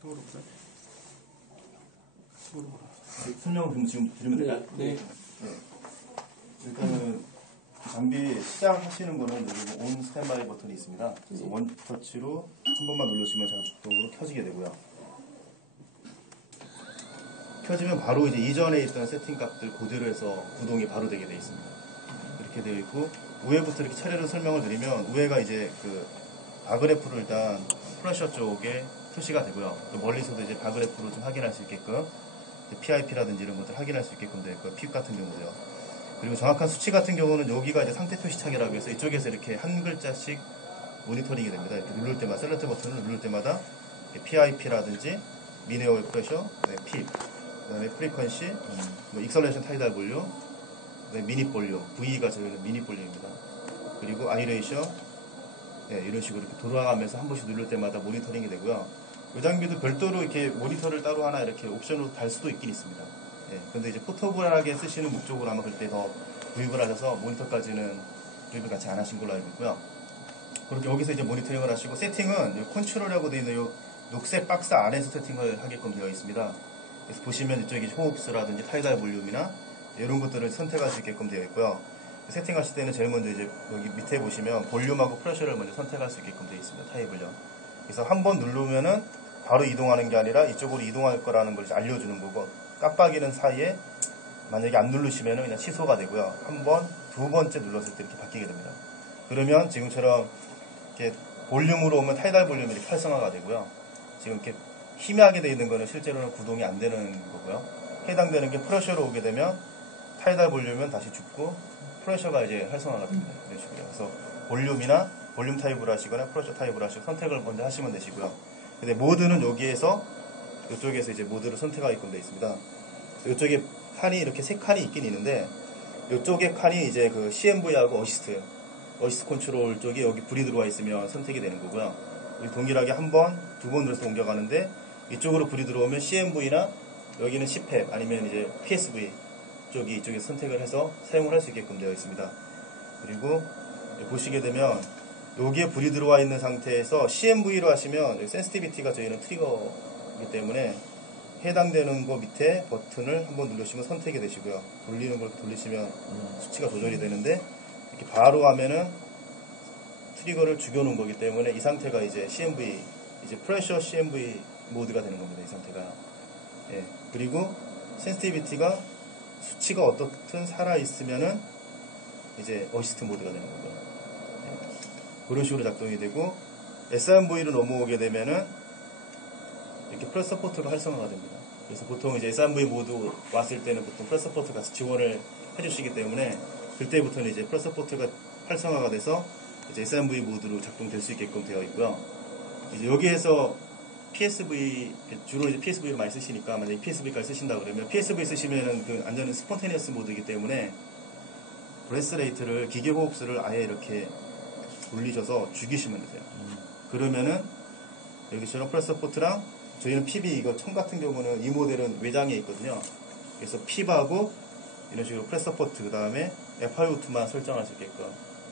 카톡으로 보자. 카톡으로 보자. 설명을 지금 드리면 될까요? 네. 일단은 장비 시작하시는 거는 여기 온 스탠바이 버튼이 있습니다. 그래서 원 터치로 한 번만 누르시면 자동으로 켜지게 되고요. 켜지면 바로 이제 이전에 있던 세팅 값들 그대로 해서 구동이 바로 되게 되어 있습니다. 이렇게 되어 있고, 우회부터 이렇게 차례로 설명을 드리면, 우회가 이제 그 바그래프로 일단 프레셔 쪽에 표시가 되고요. 또 멀리서도 이제 바그래프로 좀 확인할 수 있게끔 PIP라든지 이런 것들 확인할 수 있게끔 되어 있고요. 핍 같은 경우도요. 그리고 정확한 수치 같은 경우는 여기가 이제 상태 표시창이라고 해서 이쪽에서 이렇게 한 글자씩 모니터링이 됩니다. 이렇게 누를 때마다, 셀렉트 버튼을 누를 때마다 PIP라든지 미네어의 프레셔, 핍, 그다음에 프리퀀시, 익설레이션 타이달 볼륨, 미니 볼륨, V가 저희는 미니 볼륨입니다. 그리고 아이레이션, 이런 식으로 이렇게 돌아가면서 한 번씩 누를 때마다 모니터링이 되고요. 이 장비도 별도로 이렇게 모니터를 따로 하나 이렇게 옵션으로 달 수도 있긴 있습니다. 근데 이제 포터블하게 쓰시는 목적으로 아마 그때 더 구입을 하셔서 모니터까지는 구입을 같이 안 하신 걸로 알고 있고요. 그렇게 여기서 이제 모니터링을 하시고, 세팅은 컨트롤이라고 되어 있는 이 녹색 박스 안에서 세팅을 하게끔 되어 있습니다. 그래서 보시면 이쪽에 호흡수라든지 타이달 볼륨이나 이런 것들을 선택할 수 있게끔 되어 있고요. 세팅하실 때는 제일 먼저 이제 여기 밑에 보시면 볼륨하고 프레셔를 먼저 선택할 수 있게끔 되어 있습니다. 타입을요. 그래서 한번 누르면은 바로 이동하는 게 아니라 이쪽으로 이동할 거라는 걸 알려주는 거고, 깜빡이는 사이에 만약에 안 누르시면은 그냥 취소가 되고요. 한 번, 두 번째 눌렀을 때 이렇게 바뀌게 됩니다. 그러면 지금처럼 이렇게 볼륨으로 오면 타이달 볼륨이 이렇게 활성화가 되고요. 지금 이렇게 희미하게 되어 있는 거는 실제로는 구동이 안 되는 거고요. 해당되는 게 프레셔로 오게 되면 타이달 볼륨은 다시 죽고 프레셔가 이제 활성화가 됩니다. 이런 식으로. 그래서 볼륨이나 볼륨 타입으로 하시거나 프레셔 타입으로 하시고 선택을 먼저 하시면 되시고요. 근데 모드는 여기에서 이쪽에서 이제 모드를 선택하게끔 되어 있습니다. 이쪽에 칸이 이렇게 세 칸이 있긴 있는데, 이쪽에 칸이 이제 그 CMV하고 어시스트 컨트롤 쪽이 여기 불이 들어와 있으면 선택이 되는 거고요. 동일하게 한 번, 두 번 눌러서 옮겨가는데, 이쪽으로 불이 들어오면 CMV나 여기는 CPAP 아니면 이제 PSV 쪽이 이쪽에 선택을 해서 사용을 할 수 있게끔 되어 있습니다. 그리고 보시게 되면 여기에 불이 들어와 있는 상태에서 CMV로 하시면 센시티비티가 저희는 트리거이기 때문에 해당되는 거 밑에 버튼을 한번 누르시면 선택이 되시고요. 돌리는 걸 돌리시면 수치가 조절이 되는데, 이렇게 바로 하면은 트리거를 죽여놓은 거기 때문에 이 상태가 이제 CMV, 이제 프레셔 CMV 모드가 되는 겁니다. 이 상태가. 그리고 센시티비티가 수치가 어떻든 살아있으면은 이제 어시스트 모드가 되는 거고요. 그런 식으로 작동이 되고, SRMV로 넘어오게 되면은 이렇게 프레스 서포트가 활성화가 됩니다. 그래서 보통 이제 SRMV 모드 왔을 때는 보통 프레스 서포트 같이 지원을 해주시기 때문에, 그때부터는 이제 프레스 서포트가 활성화가 돼서 이제 SRMV 모드로 작동될 수 있게끔 되어 있고요. 이제 여기에서 PSV, 주로 이제 PSV를 많이 쓰시니까, 만약에 PSV까지 쓰신다 그러면, PSV 쓰시면은 그 완전히 스폰테니어스 모드이기 때문에 브레스 레이트를, 기계 호흡수를 아예 이렇게 돌리셔서 죽이시면 되세요. 그러면은 여기처럼 프레스 서포트랑, 저희는 PB, 이거 총 같은 경우는 이 모델은 외장에 있거든요. 그래서 핍하고 이런 식으로 프레스 서포트, 그 다음에 FiO2만 설정할 수 있게끔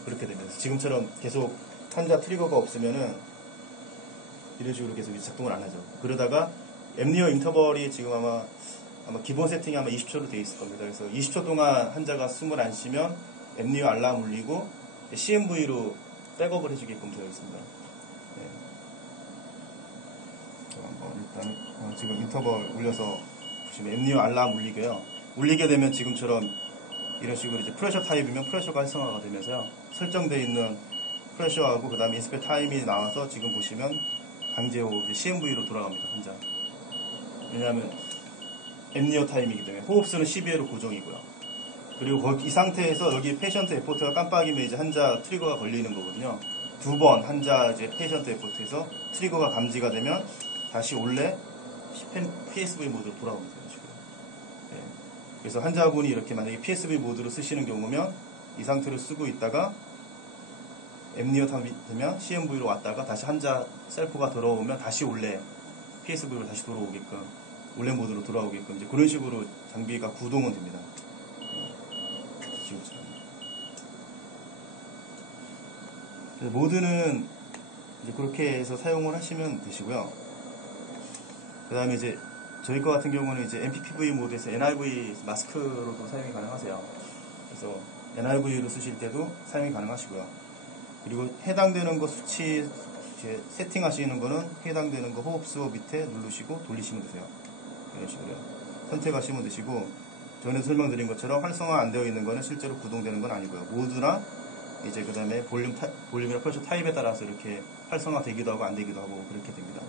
그렇게 됩니다. 지금처럼 계속 환자 트리거가 없으면은 이런 식으로 계속 작동을 안 하죠. 그러다가 앱니어 인터벌이 지금 아마 기본 세팅이 아마 20초로 되어 있을 겁니다. 그래서 20초 동안 환자가 숨을 안 쉬면 앱니어 알람 울리고 CMV로 백업을 해주게끔 되어 있습니다. 일단 지금 인터벌 울려서 보시면 앱니어 알람 울리고요. 울리게 되면 지금처럼 이런 식으로 이제 프레셔 타입이면 프레셔가 활성화가 되면서요. 설정되어 있는 프레셔하고 그 다음에 인스펙 타임이 나와서 지금 보시면 강제호 CMV로 돌아갑니다. 환자. 왜냐하면 앱니어 타임이기 때문에. 호흡수는 12회로 고정이고요. 그리고 이 상태에서 여기 페이션트 에포트가 깜빡이면 이제 환자 트리거가 걸리는 거거든요. 두 번 환자 이제 페이션트 에포트에서 트리거가 감지가 되면 다시 원래 PSV 모드로 돌아옵니다. 그래서 환자분이 이렇게 만약에 PSV 모드로 쓰시는 경우면 이 상태로 쓰고 있다가 앱니어 타임이 되면 CMV로 왔다가 다시 환자 셀프가 돌아오면 다시 원래 PSV로 다시 돌아오게끔, 원래 모드로 돌아오게끔 이제 그런 식으로 장비가 구동은 됩니다. 지금처럼. 모드는 이제 그렇게 해서 사용을 하시면 되시고요. 그 다음에 이제 저희 거 같은 경우는 이제 MPPV 모드에서 NRV 마스크로도 사용이 가능하세요. 그래서 NRV로 쓰실 때도 사용이 가능하시고요. 그리고 해당되는 거 수치 이제 세팅하시는 거는 해당되는 거 호흡수어 밑에 누르시고 돌리시면 되세요. 이런 식으로요. 선택하시면 되시고, 전에 설명드린 것처럼 활성화 안 되어 있는 거는 실제로 구동되는 건 아니고요. 모드나 이제 그 다음에 볼륨이나 프레셔 타입에 따라서 이렇게 활성화 되기도 하고 안 되기도 하고 그렇게 됩니다.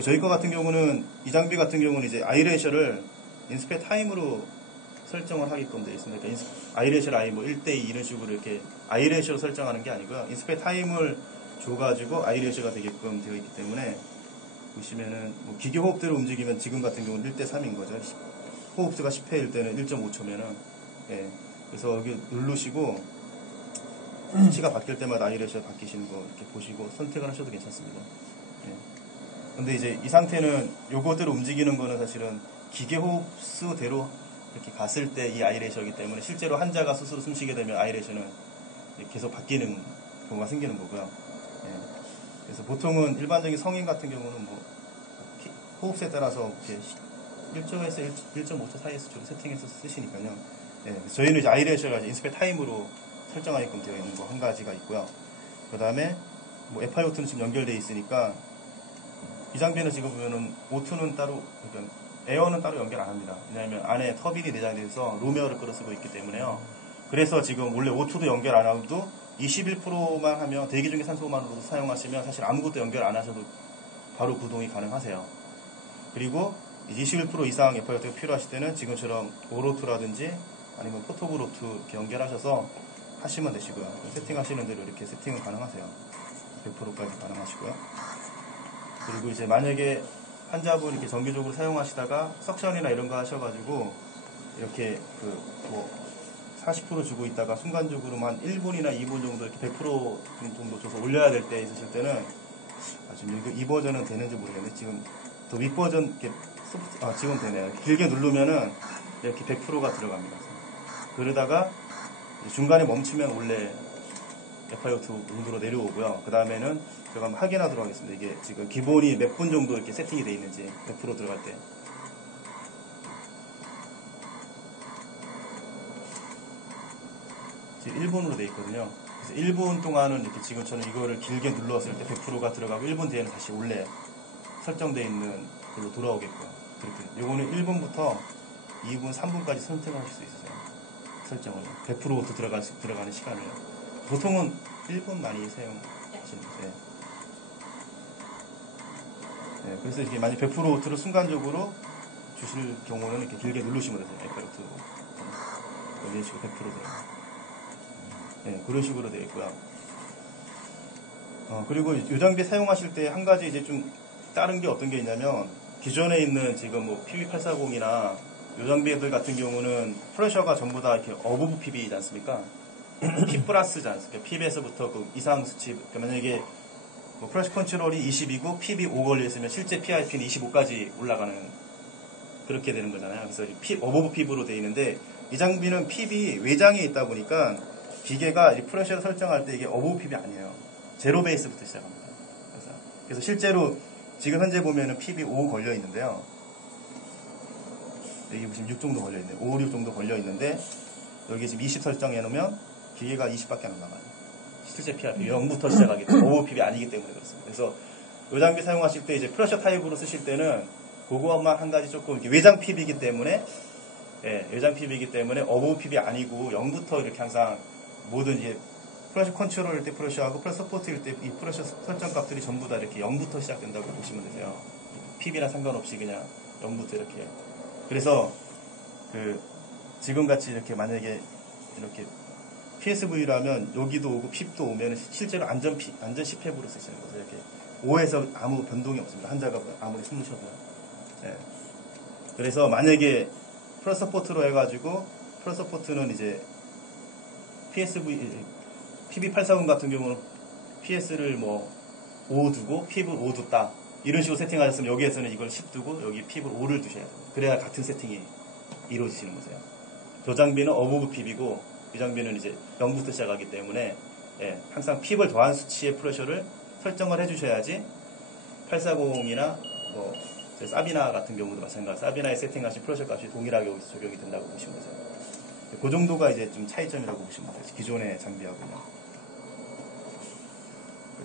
저희 거 같은 경우는, 이 장비 같은 경우는 이제 아이레이셔를 인스펙 타임으로 설정을 하게끔 되어 있습니다. 그러니까 아이레이셔를 아예 뭐 1대2 이런 식으로 이렇게 아이레이셔로 설정하는 게 아니고요. 인스펙 타임을 줘가지고 아이레이셔가 되게끔 되어 있기 때문에, 보시면은 뭐 기계 호흡대로 움직이면 지금 같은 경우는 1대3인 거죠. 호흡수가 10회일 때는 1.5초면은, 예. 그래서 여기 누르시고 수치가 바뀔 때마다 아이레이셔 바뀌시는 거 이렇게 보시고 선택을 하셔도 괜찮습니다. 예. 근데 이제 이 상태는 요거대로 움직이는 거는 사실은 기계 호흡수대로 이렇게 갔을 때 이 아이레이셔이기 때문에, 실제로 환자가 스스로 숨쉬게 되면 아이레이셔는 계속 바뀌는 경우가 생기는 거고요. 예. 그래서 보통은 일반적인 성인 같은 경우는 뭐 호흡수에 따라서 이렇게 1초에서 1.5초 사이에서 주로 세팅해서 쓰시니까요. 예. 저희는 이제 아이레이셔가 인스펙 타임으로 설정하게끔 되어 있는 거 한 가지가 있고요. 그 다음에 뭐 FiO2는 지금 연결되어 있으니까, 이 장비는 지금 보면은 O2는 따로, 그러니까 에어는 따로 연결 안 합니다. 왜냐하면 안에 터빈이 내장되어 있어서 룸에어를 끌어 쓰고 있기 때문에요. 그래서 지금 원래 O2도 연결 안 하고도 21%만 하면, 대기 중의 산소만으로도 사용하시면 사실 아무것도 연결 안 하셔도 바로 구동이 가능하세요. 그리고 21% 이상 FiO2가 필요하실 때는 지금처럼 오로투라든지 아니면 포토브로투 이렇게 연결하셔서 하시면 되시고요. 세팅하시는 대로 이렇게 세팅은 가능하세요. 100%까지 가능하시고요. 그리고 이제 만약에 환자분 이렇게 정기적으로 사용하시다가 석션이나 이런 거 하셔가지고 이렇게 뭐 40% 주고 있다가 순간적으로만 1분이나 2분 정도 이렇게 100% 정도 줘서 올려야 될 때 있으실 때는, 지금 이 버전은 되는지 모르겠는데 지금 더 윗버전 이렇게 지금 되네요. 길게 누르면은 이렇게 100%가 들어갑니다. 그러다가 중간에 멈추면 원래 FiO2 온도로 내려오고요. 그 다음에는 제가 한번 확인하도록 하겠습니다. 이게 지금 기본이 몇 분 정도 이렇게 세팅이 되어 있는지, 100% 들어갈 때. 지금 1분으로 되어 있거든요. 그래서 1분 동안은 이렇게 지금처럼 이거를 길게 눌렀을 때 100%가 들어가고, 1분 뒤에는 다시 원래 설정되어 있는 걸로 돌아오겠고요. 그렇게. 요거는 1분부터 2분, 3분까지 선택을 하실 수 있으세요. 설정을. 100%부터 들어가는 시간을요. 보통은 1분 많이 사용하시는데. 네, 그래서 이게 만약 100%를 순간적으로 주실 경우는 이렇게 길게 누르시면 되세요. F6. 이런 식으로 100% 들어가요. 네, 그런 식으로 되어 있고요. 그리고 이 장비 사용하실 때 한 가지 이제 좀 다른 게 어떤 게 있냐면, 기존에 있는 지금 뭐 PB840이나 이 장비들 같은 경우는 프레셔가 전부 다 이렇게 어부브 PB이지 않습니까? P 플러스지 않습니까? PB에서부터 그 이상 수치, 그러니까 만약에 뭐 프레셔 컨트롤이 20이고 PB 5 걸려있으면 실제 PIP는 25까지 올라가는, 그렇게 되는 거잖아요. 그래서 어부브 PB로 되어 있는데, 이 장비는 PB 외장에 있다 보니까 기계가 이 프레셔를 설정할 때 이게 어부브 PB 아니에요. 제로 베이스부터 시작합니다. 그래서 실제로 지금 현재 보면은 PB 5 걸려 있는데요. 여기 보시면 6 정도 걸려 있네요. 5, 6 정도 걸려 있는데, 여기 지금 20 설정해 놓으면 기계가 20밖에 안 나가요. 실제 PRP 0부터 시작하기 때문에 오버 PB 아니기 때문에 그렇습니다. 그래서 이 장비 사용하실 때 이제 프레셔 타입으로 쓰실 때는 그거만 한 가지 조금 외장 PB이기 때문에, 외장 PB이기 때문에 어버 PB 아니고 0부터 이렇게 항상 모든 이제 프레셔 컨트롤일 때 프레셔하고 프레셔 서포트일 때 이 프레셔 설정 값들이 전부 다 이렇게 0부터 시작된다고 보시면 되세요. PB나 상관없이 그냥 0부터 이렇게. 그래서 지금 같이 이렇게 만약에 이렇게 PSV라면 여기도 오고 핍도 오면 실제로 안전 10렙으로 쓰시는 거죠. 이렇게 5에서 아무 변동이 없습니다. 환자가 아무리 숨을 쉬어도요. 네. 그래서 만약에 프레셔 서포트로 해가지고 프레셔 서포트는 이제 PB840 같은 경우는 PS를 뭐 5 두고 핍을 5 뒀다. 이런 식으로 세팅하셨으면 여기에서는 이걸 10 두고 여기 핍을 5를 두셔야 돼요. 그래야 같은 세팅이 이루어지시는 거세요. 저 장비는 어버브 핍이고 이 장비는 이제 0부터 시작하기 때문에 항상 핍을 더한 수치의 프레셔를 설정을 해주셔야지 840이나 뭐 사비나 같은 경우도 마찬가지. 사비나의 세팅하신 프로젝 값이 동일하게 여기서 적용이 된다고 보시면 되죠. 그 정도가 이제 좀 차이점이라고 보시면 되죠. 기존의 장비하고는.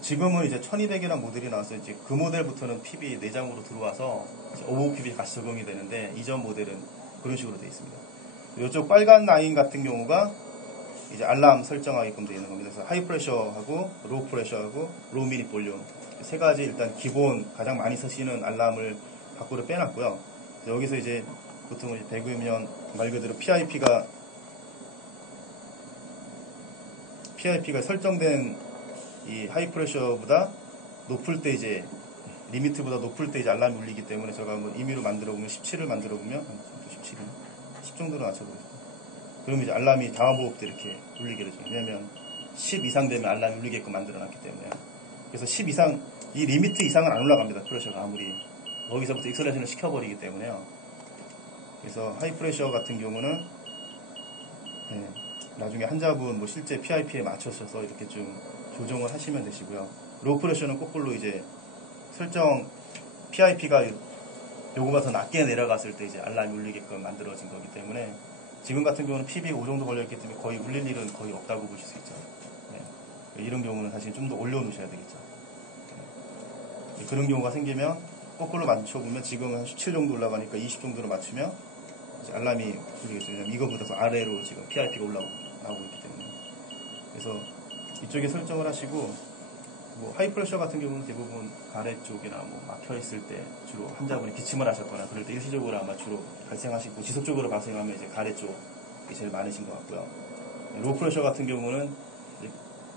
지금은 이제 1200이라는 모델이 나와서 이제 그 모델부터는 PB 내장으로 들어와서 OOPB 같이 적용이 되는데 이전 모델은 그런 식으로 되어 있습니다. 이쪽 빨간 라인 같은 경우가 이제 알람 설정하게끔 되어 있는 겁니다. 그래서 하이 프레셔하고 로우 프레셔하고 로우 미닛 볼륨 세 가지 일단 기본 가장 많이 쓰시는 알람을 밖으로 빼놨고요. 여기서 이제 보통 배구면 말 그대로 PIP가 설정된 이 하이 프레셔보다 높을 때 이제 리미트보다 높을 때 이제 알람이 울리기 때문에 제가 한번 임의로 만들어 보면 17을 만들어 보면 10 정도로 맞춰보겠습니다. 그러면 이제 알람이 다음 호흡 때 이렇게 울리게 되죠. 왜냐면 10 이상 되면 알람이 울리게끔 만들어 놨기 때문에. 그래서 10 이상, 이 리미트 이상은 안 올라갑니다. 프레셔가 아무리. 거기서부터 익셀레이션을 시켜버리기 때문에요. 그래서 하이 프레셔 같은 경우는 나중에 환자분 뭐 실제 PIP에 맞춰서 이렇게 좀 조정을 하시면 되시고요. 로우 프레셔는 거꾸로 이제 설정 PIP가 요거가 더 낮게 내려갔을 때 이제 알람이 울리게끔 만들어진 거기 때문에 지금 같은 경우는 PB 5 정도 걸려있기 때문에 거의 울릴 일은 거의 없다고 보실 수 있죠. 이런 경우는 사실 좀 더 올려놓으셔야 되겠죠. 그런 경우가 생기면 거꾸로 맞춰보면 지금은 한 17 정도 올라가니까 20 정도로 맞추면 이제 알람이 울리겠죠. 왜냐면 이거보다 더 아래로 지금 PIP가 나오고 있기 때문에. 그래서 이쪽에 설정을 하시고 뭐 하이프레셔 같은 경우는 대부분 가래 쪽이나 뭐 막혀있을 때 주로 환자분이 기침을 하셨거나 그럴 때 일시적으로 아마 주로 발생하시고 지속적으로 발생하면 이제 가래 쪽이 제일 많으신 것 같고요. 로우 프레셔 같은 경우는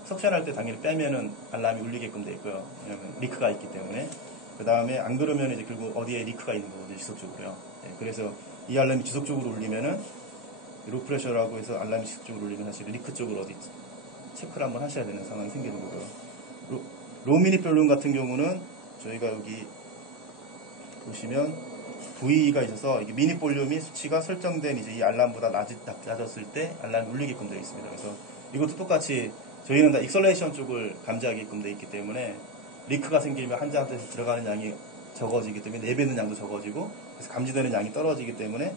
석션할 때 당연히 빼면은 알람이 울리게끔 돼 있고요. 왜냐면 리크가 있기 때문에. 그 다음에 안 그러면 이제 결국 어디에 리크가 있는 거거든요. 지속적으로요. 그래서 이 알람이 지속적으로 울리면은 로우 프레셔라고 해서 알람이 지속적으로 울리면 사실 리크 쪽으로 어디 체크를 한번 하셔야 되는 상황이 생기는 거고요. 로우 미닛 볼륨 같은 경우는 저희가 여기 보시면 V가 있어서 이게 미닛 볼륨이 수치가 설정된 이제 이 알람보다 낮았을 때 알람이 울리게끔 되어 있습니다. 그래서 이것도 똑같이 저희는 다 익셀레이션 쪽을 감지하게끔 되어 있기 때문에 리크가 생기면 환자한테 들어가는 양이 적어지기 때문에 내뱉는 양도 적어지고 그래서 감지되는 양이 떨어지기 때문에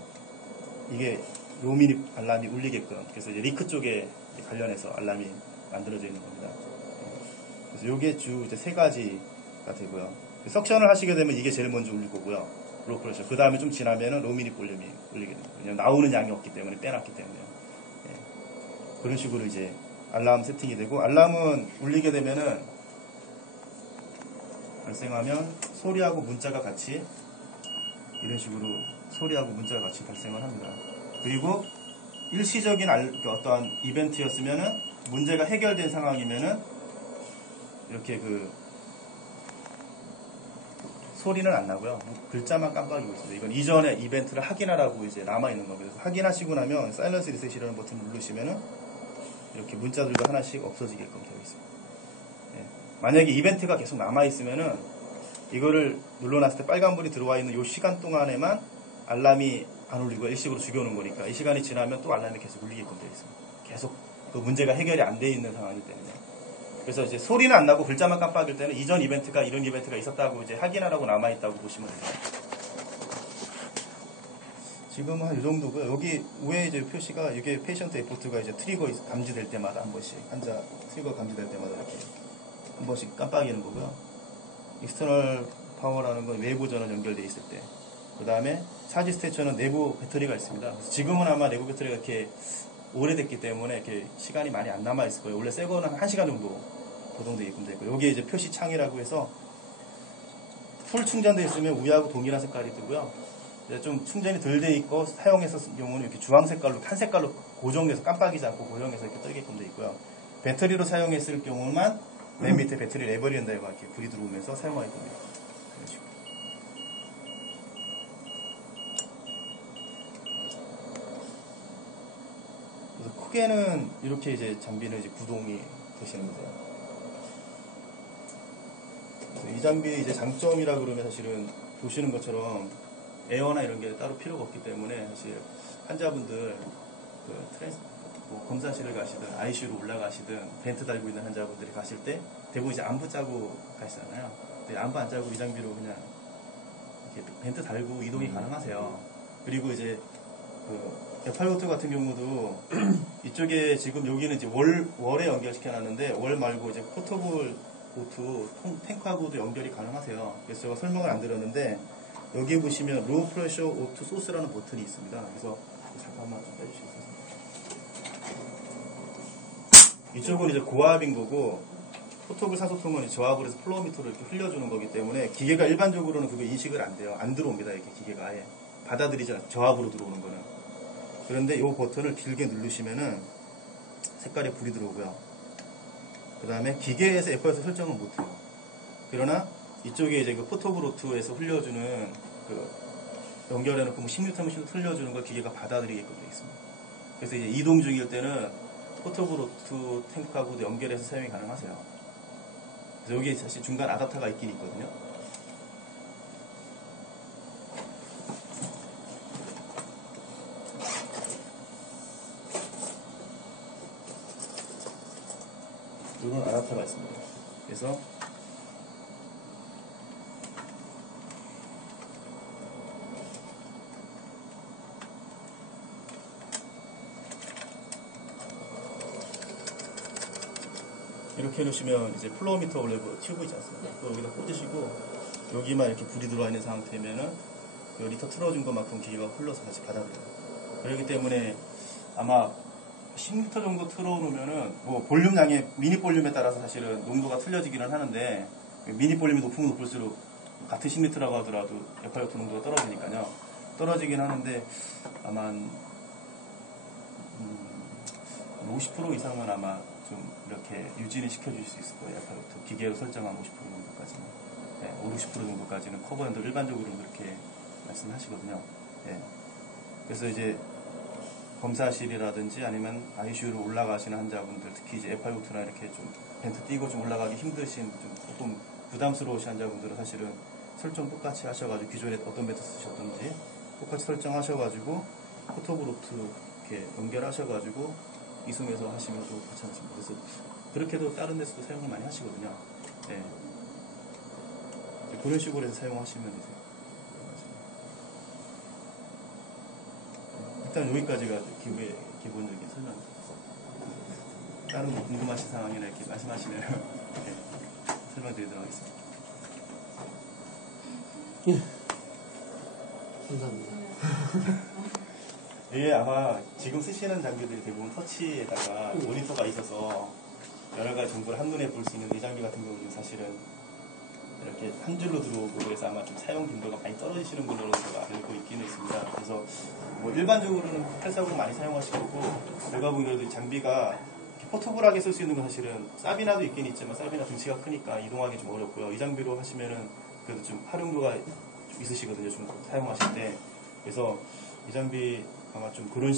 이게 로우 미닛 알람이 울리게끔 그래서 이제 리크 쪽에 관련해서 알람이 만들어져 있는 겁니다. 그래서 요게 주 이제 세 가지가 되고요. 석션을 하시게 되면 이게 제일 먼저 울릴 거고요. 로우 프레셔. 그 다음에 좀 지나면은 로우 미닛 볼륨이 울리게 됩니다. 왜냐면 나오는 양이 없기 때문에 빼놨기 때문에요. 그런 식으로 이제 알람 세팅이 되고 알람은 울리게 되면은 발생하면 소리하고 문자가 같이 이런 식으로 소리하고 문자가 같이 발생을 합니다. 그리고 일시적인 어떠한 이벤트였으면은 문제가 해결된 상황이면은 이렇게 소리는 안 나고요. 글자만 깜빡이고 있습니다. 이건 이전에 이벤트를 확인하라고 이제 남아있는 겁니다. 그래서 확인하시고 나면 사일런스 리셋이라는 버튼을 누르시면은 이렇게 문자들도 하나씩 없어지게끔 되어 있습니다. 만약에 이벤트가 계속 남아있으면은 이거를 눌러놨을 때 빨간불이 들어와 있는 이 시간 동안에만 알람이 안 울리고 일식으로 죽여놓은 거니까 이 시간이 지나면 또 알람이 계속 울리게끔 되어 있습니다. 계속 그 문제가 해결이 안 돼 있는 상황이기 때문에. 그래서 이제 소리는 안 나고 글자만 깜빡일 때는 이전 이벤트가 이런 이벤트가 있었다고 이제 확인하라고 남아있다고 보시면 돼요. 지금은 한 이 정도고요. 여기 위에 이제 표시가 이게 페이션트 에포트가 이제 트리거 감지될 때마다 한 번씩 환자 트리거 감지될 때마다 이렇게 한 번씩 깜빡이는 거고요. 익스터널 파워라는 건 외부 전원 연결되어 있을 때. 그 다음에 차지 스테이션은 내부 배터리가 있습니다. 그래서 지금은 아마 내부 배터리가 이렇게 오래됐기 때문에 이렇게 시간이 많이 안 남아있을 거예요. 원래 새 거는 한 1시간 정도 고정되게끔 되고 여기에 이제 표시 창이라고 해서 풀 충전되어 있으면 위하고 동일한 색깔이 뜨고요. 좀 충전이 덜 돼 있고 사용했을 경우는 이렇게 주황 색깔로 한 색깔로 고정돼서 깜빡이지 않고 고정해서 이렇게 뜨게끔 되어 있고요. 배터리로 사용했을 경우만 맨 밑에 배터리 레버리엔다가 이렇게 불이 들어오면서 사용하게끔 되어 있습니다. 이런 식으로. 그래서 크게는 이렇게 이제 장비는 이제 구동이 되시는 거죠. 그래서 이 장비의 이제 장점이라 그러면 사실은 보시는 것처럼 에어나 이런 게 따로 필요가 없기 때문에 사실 환자분들 뭐 검사실을 가시든 ICU로 올라가시든 벤트 달고 있는 환자분들이 가실 때 대부분 이제 안부 짜고 가시잖아요. 근데 안부 안 짜고 이 장비로 그냥 이렇게 벤트 달고 이동이 가능하세요. 그리고 이제 그 F8V 같은 경우도 이쪽에 지금 여기는 이제 월에 연결시켜놨는데 월 말고 이제 포터블 O2 탱크하고도 연결이 가능하세요. 그래서 제가 설명을 안 드렸는데 여기 보시면 로우 프레셔 O2 소스라는 버튼이 있습니다. 그래서 잠깐만 좀 빼주시겠어요? 이쪽은 이제 고압인 거고 포터블 산소통은 저압을 해서 플로우미터로 이렇게 흘려주는 거기 때문에 기계가 일반적으로는 그거 인식을 안 돼요. 안 들어옵니다. 이렇게 기계가 아예 받아들이지 않아요. 저압으로 들어오는 거는. 그런데 이 버튼을 길게 누르시면은 색깔에 불이 들어오고요. 그 다음에 기계에서 F8에서 설정은 못해요. 그러나 이쪽에 이제 그 포터블 O2에서 흘려주는 그 연결해놓고 뭐 16타 머신도 흘려주는 걸 기계가 받아들이게끔 되어 있습니다. 그래서 이제 이동 중일 때는 포터블 O2 탱크하고도 연결해서 사용이 가능하세요. 그래서 여기 사실 중간 아답터가 있긴 있거든요. 이런 아답터가 있습니다. 그래서 이렇게 해놓으시면 이제 플로우미터 원래 그 튜브 있지 않습니까? 그거 여기다 꽂으시고 여기만 이렇게 불이 들어와 있는 상태면은 그 리터 틀어준 것만큼 기계가 흘러서 다시 받아들여요. 그렇기 때문에 아마 10리터 정도 틀어놓으면은 뭐 볼륨량의 미니 볼륨에 따라서 사실은 농도가 틀려지기는 하는데 미니 볼륨이 높으면 높을수록 같은 10리터라고 하더라도 F8 농도가 떨어지니까요. 떨어지긴 하는데 아마 50% 이상은 아마 좀 이렇게 유지는 시켜줄 수 있을 거예요. F8 기계로 설정한 50% 정도까지는. 네, 50, 60% 정도까지는 커버핸드 일반적으로 그렇게 말씀하시거든요. 네. 그래서 이제 검사실이라든지 아니면 ICU로 올라가시는 환자분들, 특히 이제 F8나 이렇게 좀 벤트 띄고 좀 올라가기 힘드신, 좀 조금 부담스러우신 환자분들은 사실은 설정 똑같이 하셔가지고 기존에 어떤 벤트 쓰셨던지 똑같이 설정하셔가지고 포터블 O2 이렇게 연결하셔가지고 이송해서 하시면 좀 괜찮습니다. 그래서 그렇게도 다른 데서도 사용을 많이 하시거든요. 네. 그런 식으로 해서 사용하시면 되세요. 일단 여기까지가 기본적인 설명입니다. 다른 거 궁금하신 상황이나 이렇게 말씀하시면 이렇게 설명드리도록 하겠습니다. 예. 감사합니다. 이게 아마 지금 쓰시는 장비들이 대부분 터치에다가 모니터가 있어서 여러 가지 정보를 한눈에 볼 수 있는 이 장비 같은 경우는 사실은 이렇게 한 줄로 들어오고 그래서 아마 좀 사용 빈도가 많이 떨어지시는 걸로 제가 알고 있기는 있습니다. 그래서 뭐 일반적으로는 회사고 많이 사용하실 거고 제가 보기에도 장비가 포터블하게 쓸 수 있는 건 사실은 사비나도 있긴 있지만 사비나 등치가 크니까 이동하기 좀 어렵고요. 이 장비로 하시면은 그래도 좀 활용도가 좀 있으시거든요. 좀 사용하실 때. 그래서 이 장비 아마 좀 그런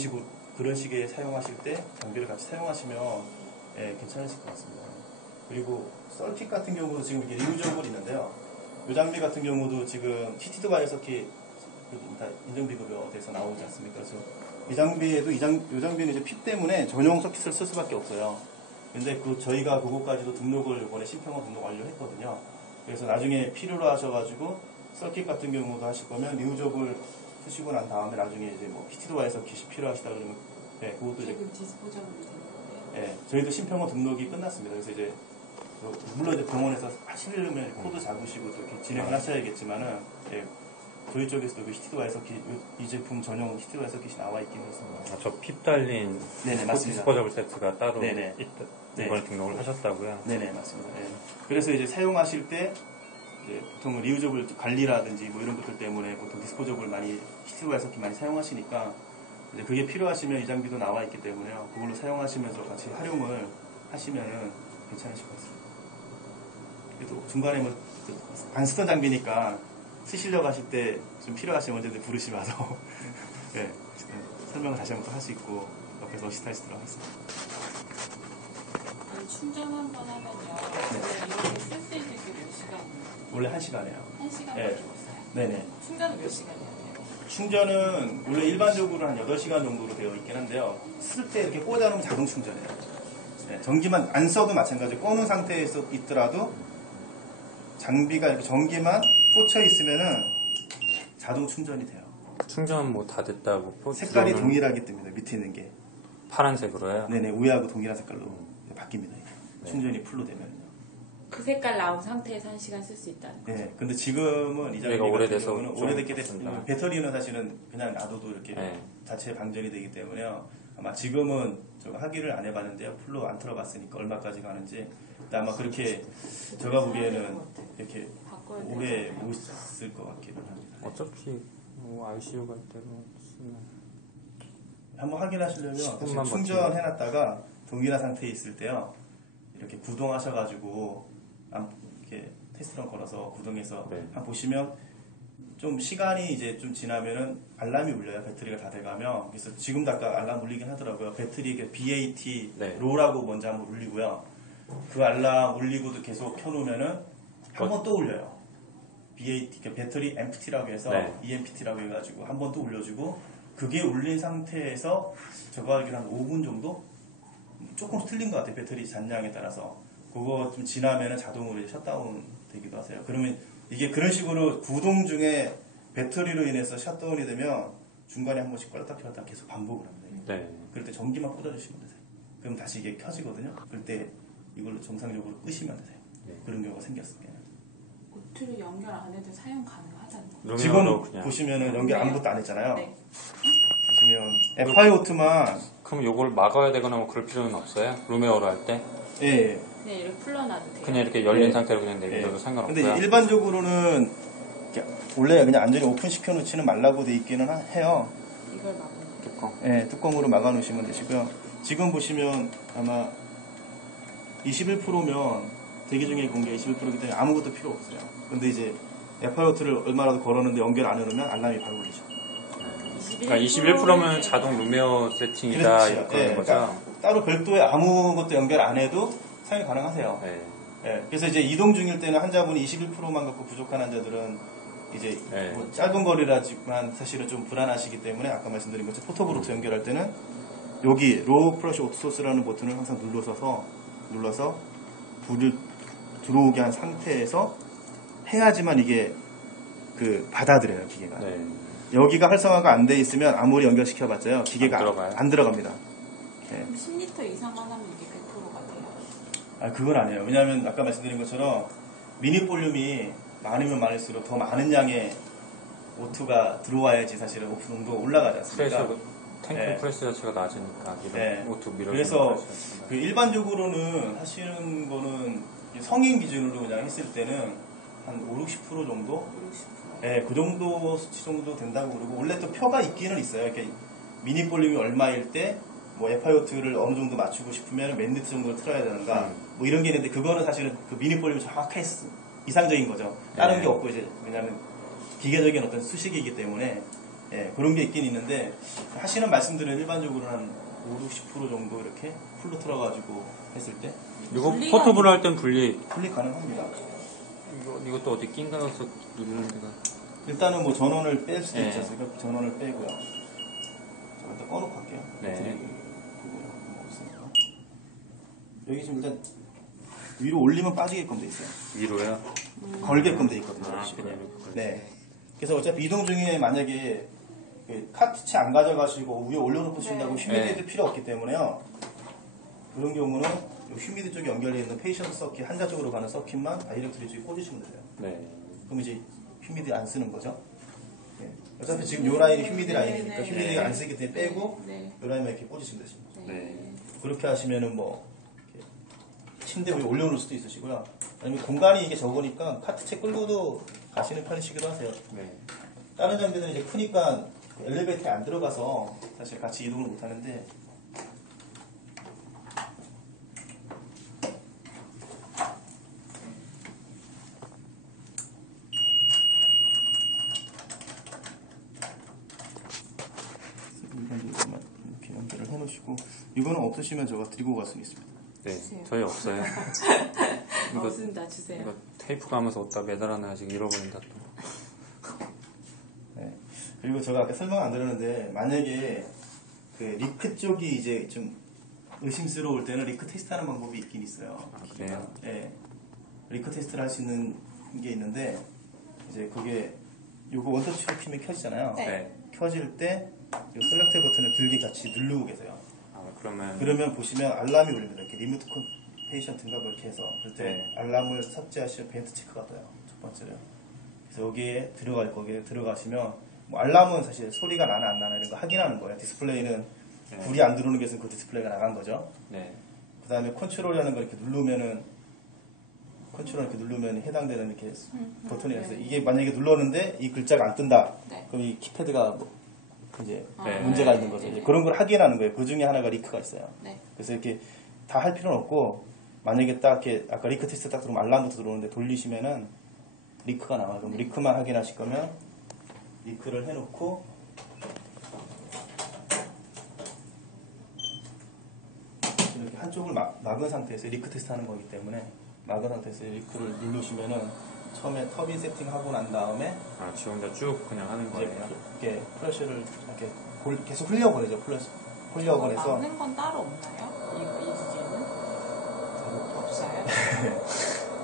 식의 사용하실 때 장비를 같이 사용하시면 예, 괜찮으실 것 같습니다. 그리고 썰킷 같은 경우도 지금 이렇게 리우저블이 있는데요. 이 장비 같은 경우도 지금 히티드 와이어 서킷 다 인증비급여돼서 나오지 않습니까? 그래서 이 장비에도 이 장비는 이제 핏 때문에 전용 서킷을 쓸 수밖에 없어요. 근데 저희가 그것까지도 등록을 이번에 심평원 등록 완료했거든요. 그래서 나중에 필요로 하셔가지고 서킷 같은 경우도 하실 거면 리우저블 쓰시고 난 다음에 나중에 이제 뭐 히티드 와이어 서킷이 필요하시다 그러면 네, 그것도 이제 디스포저블이 되는 거예요? 네, 저희도 심평원 등록이 끝났습니다. 그래서 이제 물론 이제 병원에서 하시려면 코드 잡으시고 또 이렇게 진행을 하셔야겠지만은 예, 저희 쪽에서도 그 히티드 와이어 서킷 이 제품 전용 히티드 와이어 서킷이 나와 있기는 있습니다. 아, 저 핍 달린 네네 맞습니다. 디스포저블 세트가 따로 네네. 이번에 등록을 하셨다고요? 네네 맞습니다. 예. 그래서 이제 사용하실 때 이제 보통 리우저블 관리라든지 뭐 이런 것들 때문에 보통 디스포저블 많이 히티드 와이어 서킷 많이 사용하시니까 이제 그게 필요하시면 이 장비도 나와 있기 때문에요. 그걸로 사용하시면서 같이 활용을 하시면은 괜찮으실 것 같습니다. 그래도 중간에 뭐 안 쓰던 장비니까 쓰시려고 하실 때 좀 필요하시면 언제든 부르시면서 네, 설명을 다시 한번 할 수 있고 옆에서 어시스트하시도록 하겠습니다. 충전 한번 하면요. 이렇게 쓸 수 있는 게 몇 시간이에요? 원래 1시간이에요. 1시간 네. 정도 써요? 네네. 충전은 몇 시간이에요? 충전은 원래 일반적으로 한 8시간 정도로 되어 있긴 한데요. 쓸 때 이렇게 꽂아놓으면 자동 충전해요. 네, 전기만 안 써도 마찬가지로 꺼놓은 상태에서 있더라도 장비가 이렇게 전기만 꽂혀 있으면은 자동 충전이 돼요. 충전 뭐 다 됐다고. 색깔이 들어오는 동일하기 때문에 밑에 있는 게 파란색으로요. 네네 우회하고 동일한 색깔로 바뀝니다. 이게. 네. 충전이 풀로 되면요. 그 색깔 나온 상태에서 1시간 쓸 수 있다는 거. 네, 근데 지금은 이 얘가 장비 오래돼서 같은 경우는 좀 오래됐기 그렇습니다. 때문에 배터리는 사실은 그냥 놔둬도 이렇게 네. 자체 방전이 되기 때문에요. 아마 지금은 제가 하기를 안 해봤는데요. 풀로 안 틀어봤으니까 얼마까지 가는지. 근데 아마 그렇게 제가 보기에는 이렇게 바꿔야 오래 되잖아요. 못 쓸 것 같기는 합니다. 어차피 뭐 ICU 갈 때로 쓰면 한번 확인하시려면 10분만 사실 충전해놨다가 동일한 상태에 있을 때요. 이렇게 구동하셔가지고 이렇게 테스트런 걸어서 구동해서 네. 한번 보시면 좀 시간이 이제 좀 지나면은 알람이 울려요. 배터리가 다 돼가면. 그래서 지금도 아까 알람 울리긴 하더라고요. 배터리 BAT 네. 로라고 먼저 한번 울리고요. 그 알람 울리고도 계속 켜놓으면은 한 번 또 울려요. BAT 배터리 empty라고 해서 네. EMPT라고 해가지고 한 번 또 울려주고 그게 울린 상태에서 제가 알기로 한 5분 정도 조금 틀린 것 같아요. 배터리 잔량에 따라서. 그거 좀 지나면은 자동으로 이제 셧다운 되기도 하세요. 그러면 이게 그런 식으로 구동 중에 배터리로 인해서 셧다운이 되면 중간에 한 번씩 껐다 켰다 계속 반복을 합니다. 네. 그럴 때 전기만 꽂아주시면 되세요. 그럼 다시 이게 켜지거든요. 그럴 때 이걸로 정상적으로 끄시면 되세요. 네. 그런 경우가 생겼습니다. 오트를 연결 안 해도 사용 가능하다는 거. 루미노로 지금 그냥. 보시면은 연결 아무것도 안 했잖아요. 네. 보시면 FiOT만 그럼 요걸 막아야 되거나 뭐 그럴 필요는 없어요? 루메어로 할 때? 예. 네, 이렇게 풀러놔도 돼요. 그냥 이렇게 열린 네. 상태로 그냥 예. 내비둬도 근데 상관없고요. 일반적으로는 이렇게 원래 그냥 완전히 오픈 시켜놓지는 말라고 돼 있기는 해요. 이걸 막는 거. 뚜껑. 예, 뚜껑으로 막아놓으시면 되시고요. 지금 보시면 아마 21%면 대기 중에 공개 21%이기 때문에 아무것도 필요 없어요. 근데 이제 FiOT를 얼마라도 걸었는데 연결 안 해놓으면 알람이 바로 울리죠. 그러니까 21%면 자동 루메어 세팅이다 그렇죠. 이렇게 예, 하는 거죠? 그러니까 따로 별도의 아무것도 연결 안 해도 사용이 가능하세요. 네. 예, 그래서 이제 이동 중일 때는 환자분이 21%만 갖고 부족한 환자들은 이제 네. 뭐 짧은 거리라지만 사실은 좀 불안하시기 때문에 아까 말씀드린 것처럼 포터블루투 연결할 때는 여기 로우 프러시 오토 소스라는 버튼을 항상 눌러서 불을 들어오게 한 상태에서 해야지만 이게 그 받아들여요 기계가. 네. 여기가 활성화가 안 돼 있으면 아무리 연결시켜봤자요 기계가 안 들어가요? 안 들어갑니다. 예. 10리터 이상만 하면 이게 100%가 돼요. 아, 그건 아니에요. 왜냐하면 아까 말씀드린 것처럼 미니 볼륨이 많으면 많을수록 더 많은 양의 O2가 들어와야지 사실은 오픈 온도가 올라가지 않습니까? 프레셔, 탱크 네. 프레셔 자체가 낮으니까 이런 네. 오토 밀어. 그래서 그 일반적으로는 하시는 거는 성인 기준으로 그냥 했을 때는 한 5, 60% 정도? 60%. 네, 그 정도 수치 정도 된다고 그러고 원래 또 표가 있기는 있어요. 이렇게 미니 볼륨이 얼마일 때 뭐 FiOT를 어느 정도 맞추고 싶으면 몇 리터 정도를 틀어야 되는가 뭐 이런 게 있는데 그거는 사실은 그 미니 볼륨이 정확하게 이상적인 거죠. 다른 네. 게 없고 이제 왜냐하면 기계적인 어떤 수식이기 때문에 예, 그런 게 있긴 있는데 하시는 말씀들은 일반적으로 한 5, 60% 정도 이렇게 풀로 틀어가지고 했을 때 이거 분리가 포터블 할 땐 분리. 분리 가능합니다. 이것도 어디 낀가서 누르는 데가. 일단은 뭐 전원을 뺄 수도 네. 있지 않습니까? 전원을 빼고요. 제가 일단 꺼놓고 할게요. 네. 그거요. 뭐 없으니까. 여기 지금 일단 위로 올리면 빠지게끔 돼 있어요. 위로요? 걸게끔 돼 있거든요. 아, 보시면. 그냥 이렇게. 네. 그래서 어차피 이동 중에 만약에 그 카트체 안 가져가시고 위에 올려놓으신다고 네. 휴미디도 네. 필요 없기 때문에요. 그런 경우는 이 휴미디 쪽에 연결되어 있는 페이션트 서킷, 환자 쪽으로 가는 서킷만 다이렉트리 쪽에 꽂으시면 되세요. 네. 그럼 이제 휴미디 안 쓰는 거죠. 네. 어차피 지금 요 라인이 휴미디 라인이니까 네. 휴미디가 네. 안 쓰기 때문에 빼고 네. 요 라인만 이렇게 꽂으시면 되십니다. 네. 그렇게 하시면은 뭐 이렇게 침대 위에 올려놓을 수도 있으시고요. 아니면 공간이 이게 적으니까 카트체 끌고도 가시는 편이시기도 하세요. 네. 다른 장비들은 이제 크니까 엘리베이터에 안 들어가서 사실 같이 이동을 못 하는데 일반적으로만 이렇게 연결을 해놓으시고 이거는 없으시면 제가 드리고 갈 수 있습니다. 네. 주세요. 저희 없어요. 이거, 없습니다. 주세요. 이거 테이프 가면서 어디다 매달아놔야 지금 잃어버린다 또. 네. 그리고 제가 아까 설명 안 드렸는데 만약에 그 리크 쪽이 이제 좀 의심스러울 때는 리크 테스트하는 방법이 있긴 있어요. 아, 그래요? 네. 리크 테스트를 할 수 있는 게 있는데 이제 그게 요거 원터치로 키면 켜지잖아요. 네. 네. 켜질 때 이 셀렉트 버튼을 들게 같이 누르고 계세요. 그러면 그러면 보시면 알람이 울립니다. 이렇게 리모트 페이션트인가 뭐 이렇게 해서 그럴 때 네. 알람을 삭제하시면 벤트 체크가 떠요. 첫 번째로. 그래서 여기에 들어갈 거기에 들어가시면 뭐 알람은 사실 소리가 나나 안 나나 이런 거 확인하는 거예요. 디스플레이는 네. 불이 안 들어오는 게 있으면 그 디스플레이가 나간 거죠. 네. 그 다음에 컨트롤이라는 걸 이렇게 누르면은 컨트롤 이렇게 누르면 해당되는 이렇게 버튼이 있어요. 이게 만약에 눌렀는데 이 글자가 안 뜬다. 네. 그럼 이 키패드가 뭐 이제 네. 문제가 있는 거죠. 네. 이제 그런 걸 확인하는 거예요. 그 중에 하나가 리크가 있어요. 네. 그래서 이렇게 다 할 필요는 없고 만약에 딱 이렇게 아까 리크 테스트 딱 들어오면 알람부터 들어오는데 돌리시면은 리크가 나와요. 그럼 리크만 확인하실 거면 리크를 해놓고 이렇게 한쪽을 막은 상태에서 리크 테스트 하는 거기 때문에 막은 상태에서 리크를 누르시면은 처음에 터빈 세팅하고 난 다음에 지 혼자 쭉 그냥 하는 이제 거예요. 이렇게 플러시를 이렇게 계속 흘려보내죠. 흘려보내서 막는 건 따로 없나요? 이 기계는? 없어요?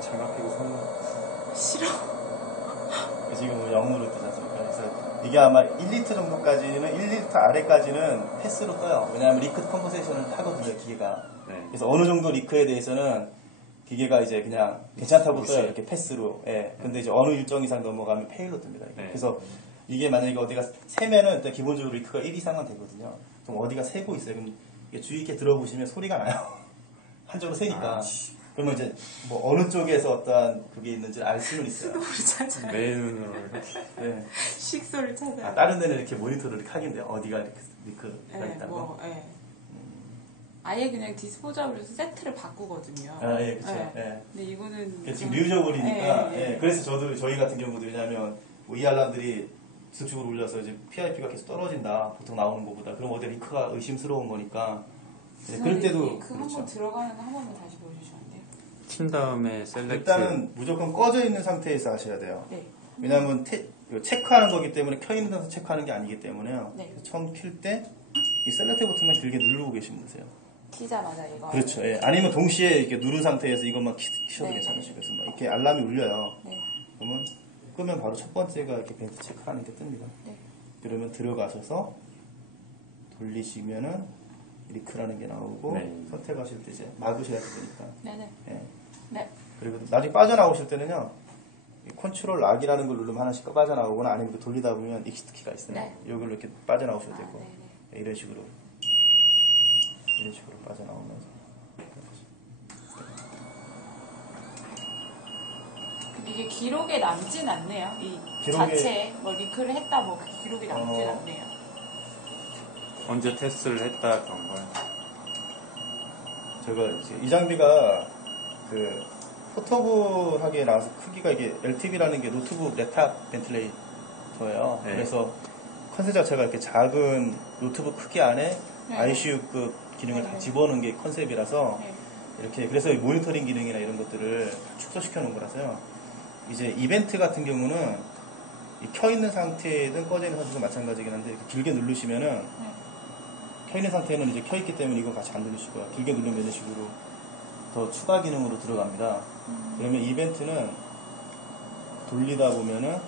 장갑 끼고 손. 싫어. 지금 0으로 뜨지 않습니까? 그래서 이게 아마 1리터 정도까지는 1리터 아래까지는 패스로 떠요. 왜냐하면 리크 컨버세이션을 하거든요, 기계가. 네. 그래서 어느 정도 리크에 대해서는 기계가 이제 그냥 괜찮다고 무시. 떠요, 이렇게 패스로. 예. 근데 이제 어느 일정 이상 넘어가면 페일로 뜹니다. 이게. 네. 그래서 이게 만약에 어디가 세면은 일단 기본적으로 리크가 1 이상은 되거든요. 그럼 어디가 새고 있어요. 그럼 이게 주의 있게 들어보시면 소리가 나요. 한쪽으로 새니까. 그러면 이제 뭐 어느 쪽에서 어떠한 그게 있는지 알 수는 있어요. 우리 찾아요. 내 눈으로. 예. 식소를 찾아요. 아, 다른 데는 이렇게 모니터를 이렇게 하긴데요. 어디가 이렇게 리크가 네, 있다고. 뭐, 네. 아예 그냥 디스포저블로 해서 세트를 바꾸거든요. 아, 예, 그쵸. 네. 예. 근데 이거는 지금 그냥- 리유저블이니까. 예, 예. 예. 그래서 저희 같은 경우도 왜냐하면 뭐 이 알람들이 지속적으로 울려서 이제 PIP가 계속 떨어진다. 보통 나오는 것보다. 그럼 어디 리크가 의심스러운 거니까. 네, 그럴 때도 그 그렇죠. 한번 들어가는 거 한 번만 다시 보여주시면 안 돼요? 킨 다음에 셀렉트. 일단은 무조건 꺼져 있는 상태에서 하셔야 돼요. 네. 왜냐하면 이거 체크하는 거기 때문에 켜 있는 데서 체크하는 게 아니기 때문에요. 네. 그래서 처음 킬 때 이 셀렉트 버튼만 길게 누르고 계시면 되세요. 키자마자 이거. 그렇죠. 예. 아니면 동시에 이렇게 누른 상태에서 이것만 키셔도 네. 괜찮으시고 그래서 막 이렇게 알람이 울려요. 네. 그러면 끄면 바로 첫 번째가 이렇게 벤트 체크하는 게 뜹니다. 네. 그러면 들어가셔서 돌리시면은 리크라는 게 나오고 네. 선택하실 때 이제 막으셔야 되니까. 네네. 예. 네. 그리고 나중에 빠져나오실 때는요. 이 컨트롤 락이라는 걸 누르면 하나씩 빠져나오거나 아니면 이렇게 돌리다 보면 익시트 키가 있어요. 네. 이걸로 이렇게 빠져나오셔도 아, 되고 네네. 이런 식으로 빠져나오면서 근데 이게 기록에 남진 않네요. 이 기록에- 자체에 뭐 리크를 했다 뭐 그 기록이 남진 않네요. 언제 테스트를 했다 그런 걸. 제가 이제 이 장비가 그 포터블하게 나와서 크기가 이게 LTV라는 게 노트북 랩탑 벤틀레이터예요. 네. 그래서 컨셉 자체가 이렇게 작은 노트북 크기 안에 네. ICU급 기능을 다 네. 집어넣은 게 컨셉이라서 네. 이렇게 그래서 이 모니터링 기능이나 이런 것들을 축소시켜 놓은 거라서요. 이제 이벤트 같은 경우는 이 켜 있는 상태든 꺼져 있는 상태도 마찬가지긴 한데 이렇게 길게 누르시면은 네. 켜 있는 상태는 이제 켜 있기 때문에 이건 같이 안 누르시고요. 길게 누르면 이런 식으로 더 추가 기능으로 들어갑니다. 그러면 이벤트는 돌리다 보면은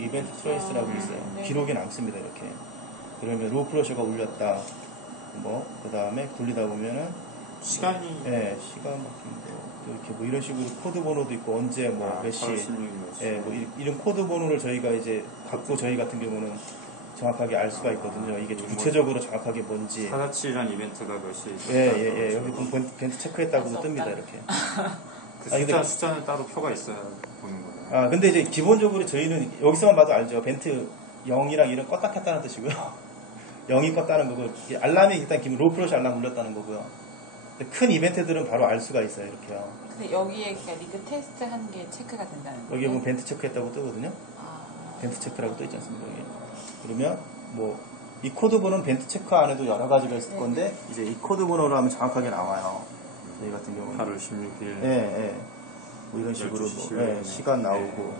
이벤트 트레이스라고 있어요. 네. 기록에 남습니다. 이렇게. 그러면 로우 프레셔가 울렸다. 그 다음에 돌리다 보면은 시간이. 예, 시간 바뀐 거. 또 이렇게 뭐 이런 식으로 코드 번호도 있고 언제 뭐 몇 시. 8월 16일 몇 시. 예, 뭐 이런 코드 번호를 저희가 이제 갖고 저희 같은 경우는 정확하게 알 수가 있거든요. 이게 구체적으로 정확하게 뭔지. 447이란 이벤트가 몇 시에 있었다. 예. 여기 보면 벤트 체크했다고도 뜹니다. 이렇게. 그 아니, 근데- 숫자는 따로 표가 있어야 보는 거예요. 아, 근데 이제 기본적으로 저희는 여기서만 봐도 알죠. 벤트 0이랑 이런 껐다 켰다는 뜻이고요. 0이 껐다는 거고, 이 알람이 일단 기본 로프러시 알람 울렸다는 거고요. 근데 큰 이벤트들은 바로 알 수가 있어요. 이렇게요. 근데 여기에 그러니까 리크 테스트 한 게 체크가 된다는 거예요? 여기 보면 벤트 체크했다고 뜨거든요. 아, 벤트 체크라고 떠 있지 않습니까? 여기. 그러면 뭐 이 코드 번호는 벤트 체크 안에도 여러 가지가 있을 네. 건데 이제 이 코드 번호로 하면 정확하게 나와요. 저희 같은 경우는 8월 16일. 예. 뭐 이런 식으로 12시 뭐, 예, 15분. 시간 나오고.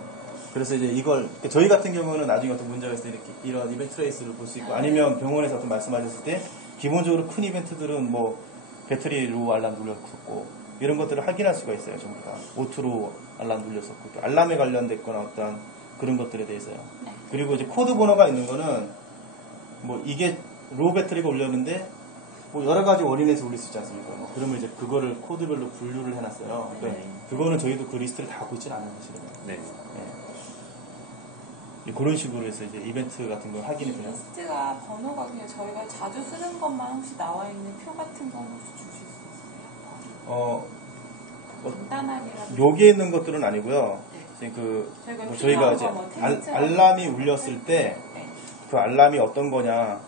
그래서 이제 이걸 저희 같은 경우는 나중에 어떤 문제가 있을 때 이렇게 이런 이벤트 트레이스를 볼 수 있고 아니면 병원에서 어떤 말씀하셨을 때 기본적으로 큰 이벤트들은 뭐 배터리 로우 알람 눌렸었고 이런 것들을 확인할 수가 있어요. 전부 다 오토로 알람 눌렸었고 또 알람에 관련됐거나 어떤 그런 것들에 대해서요. 네. 그리고 이제 코드 번호가 있는 거는 뭐 이게 로우 배터리가 올렸는데 뭐 여러 가지 원인에서 올릴 수 있지 않습니까? 뭐 그러면 이제 그거를 코드별로 분류를 해놨어요. 그러니까 그거는 저희도 그 리스트를 다 갖고 있지는 않아요, 사실은. 네. 예. 그런 식으로 해서 이제 이벤트 같은 걸 이 확인이 돼요. 리스트가 번호가 그냥 저희가 자주 쓰는 것만 혹시 나와 있는 표 같은 건 혹시 주실 수 있어요? 간단하게라도. 여기에 있는 것들은 아니고요. 네. 이제 그 저희가, 뭐 저희가 이제 알람이 울렸을 때 그 네. 알람이 어떤 거냐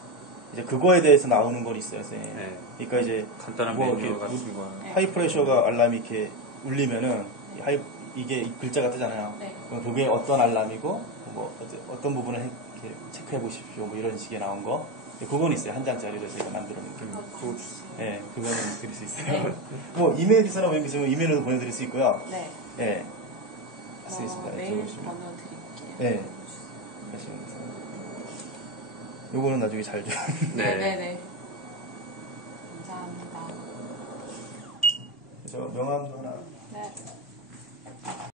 이제 그거에 대해서 나오는 건 있어요, 선생님. 네. 그러니까 이제 간단한 뭐 메뉴 이렇게 같은 거. 네. 하이프레셔가 알람이 이렇게 울리면은 네. 이게 글자가 뜨잖아요. 네. 그럼 그게 어떤 알람이고 뭐 어떤 부분을 이렇게 체크해 보십시오. 뭐 이런 식의 나온 거. 그건 있어요. 한 장짜리로 저희가 만들어 놓은 게. 그거 네, 그거는 드릴 수 있어요. 네. 뭐 이메일이나 뭐 이런 게 있으면 이메일로 보내드릴 수 있고요. 네. 네, 할 수 있습니다. 메일 들어보시면. 번호 드릴게요. 네. 하시면 돼요. 요거는 나중에 잘 좀. 네. 네네네. 감사합니다. 저 명함도 하나. 네.